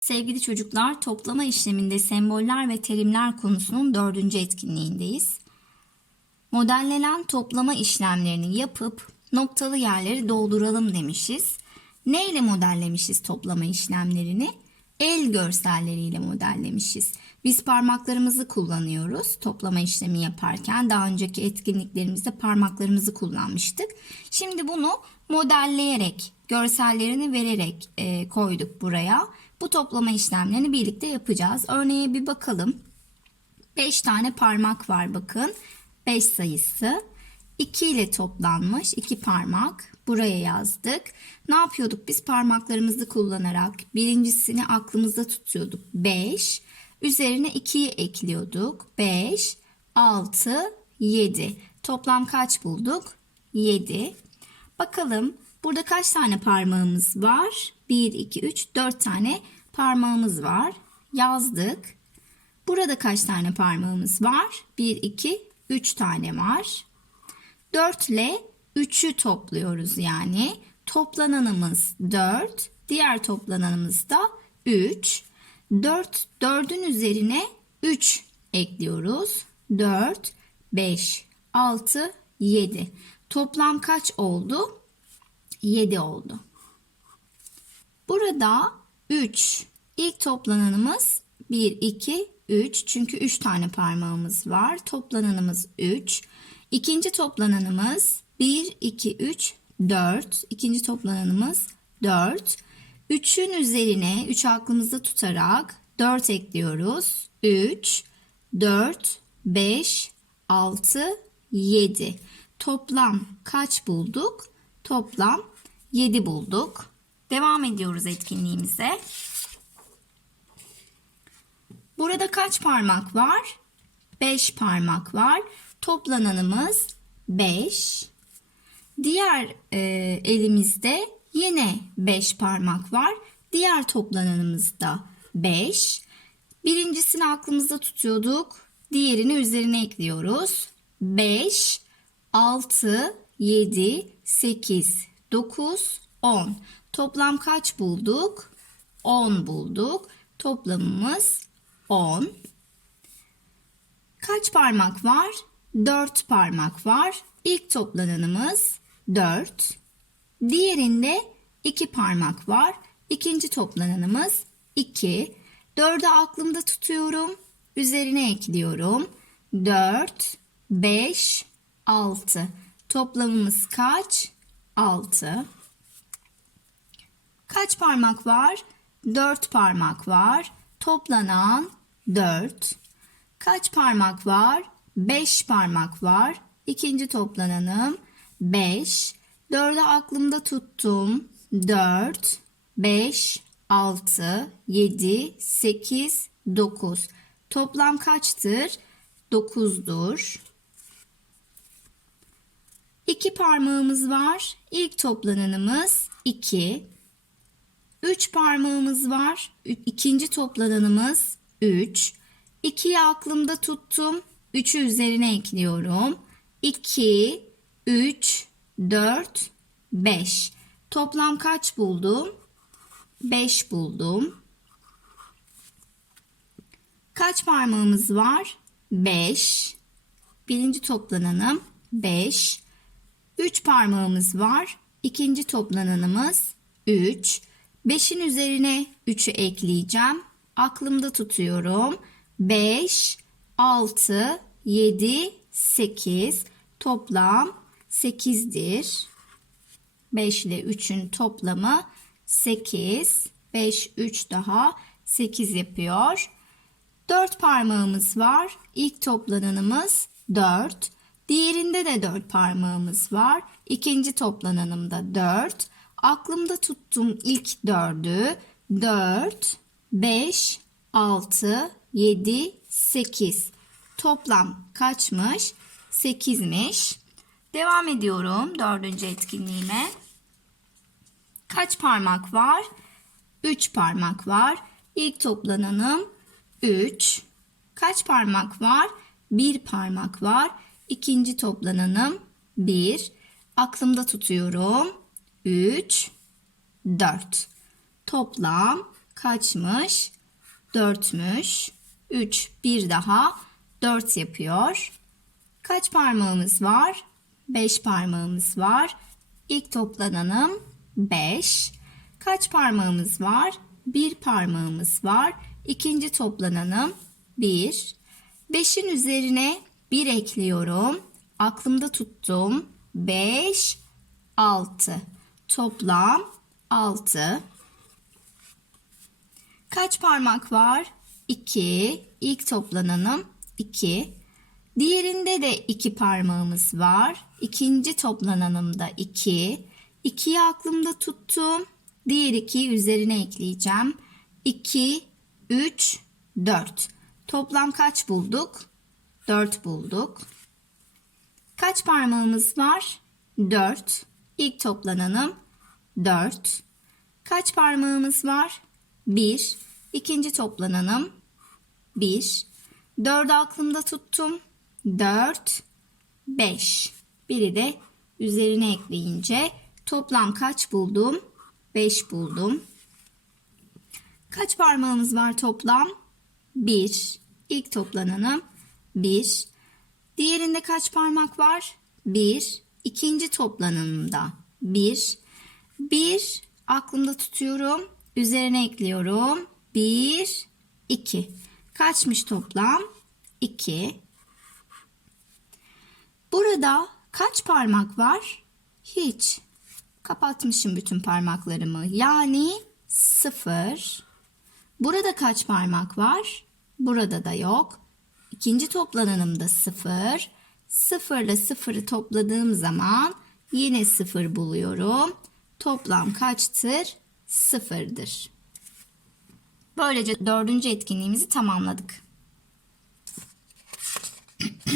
Sevgili çocuklar, toplama işleminde semboller ve terimler konusunun dördüncü etkinliğindeyiz. Modellenen toplama işlemlerini yapıp noktalı yerleri dolduralım demişiz. Ne ile modellemişiz toplama işlemlerini? El görselleriyle modellemişiz. Biz parmaklarımızı kullanıyoruz toplama işlemi yaparken. Daha önceki etkinliklerimizde parmaklarımızı kullanmıştık. Şimdi bunu modelleyerek, görsellerini vererek e, koyduk buraya. Bu toplama işlemlerini birlikte yapacağız. Örneğe bir bakalım. 5 tane parmak var bakın. 5 sayısı. 2 ile toplanmış 2 parmak. Buraya yazdık. Ne yapıyorduk biz parmaklarımızı kullanarak? Birincisini aklımızda tutuyorduk. 5. Üzerine 2'yi ekliyorduk. 5, 6, 7. Toplam kaç bulduk? 7. Bakalım burada kaç tane parmağımız var? 1, 2, 3, 4 tane parmağımız var. Yazdık. Burada kaç tane parmağımız var? 1, 2, 3 tane var. 4 ile 3'ü topluyoruz yani. Toplananımız 4. Diğer toplananımız da 3. 4, 4'ün üzerine 3 ekliyoruz. 4, 5, 6, 7. Toplam kaç oldu? 7 oldu. Burada 3. İlk toplananımız 1, 2, 3. Çünkü 3 tane parmağımız var. Toplananımız 3. İkinci toplananımız 1, 2, 3, 4. İkinci toplananımız 4. 3'ün üzerine 3 aklımızda tutarak 4 ekliyoruz. 3, 4, 5, 6, 7. Toplam kaç bulduk? Toplam 7 bulduk. Devam ediyoruz etkinliğimize. Burada kaç parmak var? 5 parmak var. Toplananımız 5. Diğer e, elimizde yine 5 parmak var. Diğer toplananımızda 5. Birincisini aklımızda tutuyorduk. Diğerini üzerine ekliyoruz. 5, 6, 7, 8, 9, 10. Toplam kaç bulduk? 10 bulduk. Toplamımız 10. Kaç parmak var? 4 parmak var. İlk toplananımız 4. Diğerinde 2 parmak var. İkinci toplananımız 2. 4'ü aklımda tutuyorum. Üzerine ekliyorum. 4, 5, 6. Toplamımız kaç? 6. Kaç parmak var? 4 parmak var. Toplanan 4. Kaç parmak var? 5 parmak var. İkinci toplananım 5. 4'ü aklımda tuttum. 4, 5, 6, 7, 8, 9. Toplam kaçtır? 9'dur. İki parmağımız var. İlk toplananımız 2. 3 parmağımız var. İkinci toplananımız 3. 2'yi aklımda tuttum. 3'ü üzerine ekliyorum. 2, 3, 4, 5. Toplam kaç buldum? 5 buldum. Kaç parmağımız var? 5. Birinci toplananım 5. 3 parmağımız var. İkinci toplananımız 3. 5'in üzerine 3'ü ekleyeceğim. Aklımda tutuyorum. 5, 6, 7, 8. Toplam 8'dir. 5 ile 3'ün toplamı 8. 5, 3 daha 8 yapıyor. 4 parmağımız var. İlk toplananımız 4. Diğerinde de 4 parmağımız var. İkinci toplananımda 4. Aklımda tuttum ilk 4'ü. 4, 5, 6, 7, 8. Toplam kaçmış? 8'miş. Devam ediyorum dördüncü etkinliğime. Kaç parmak var? 3 parmak var. İlk toplananım 3. Kaç parmak var? 1 parmak var. İkinci toplananım 1. Aklımda tutuyorum. 3, 4. Toplam kaçmış? 4'müş. 3 bir daha 4 yapıyor. Kaç parmağımız var? 5 parmağımız var. İlk toplananım 5. Kaç parmağımız var? Bir parmağımız var. İkinci toplananım 1. 5'in üzerine 1 ekliyorum. Aklımda tuttum. 5, 6. Toplam 6. Kaç parmak var? 2. İlk toplananım 2. Diğerinde de 2 parmağımız var. İkinci toplananımda 2. 2'yi aklımda tuttum. Diğer 2'yi üzerine ekleyeceğim. 2, 3, 4. Toplam kaç bulduk? 4 bulduk. Kaç parmağımız var? 4. İlk toplananım 4. Kaç parmağımız var? 1. İkinci toplananım 1. 4'ü aklımda tuttum. 4, 5. Biri de üzerine ekleyince toplam kaç buldum? 5 buldum. Kaç parmağımız var toplam? 1. İlk toplananım 1. Diğerinde kaç parmak var? 1. İkinci toplananımda 1. 1 aklımda tutuyorum. Üzerine ekliyorum. 1, 2. Kaçmış toplam? 2. Burada kaç parmak var? Hiç. Kapatmışım bütün parmaklarımı. Yani 0. Burada kaç parmak var? Burada da yok. İkinci toplananımda 0. 0 ile 0'ı topladığım zaman yine 0 buluyorum. Toplam kaçtır? 0'dır. Böylece dördüncü etkinliğimizi tamamladık.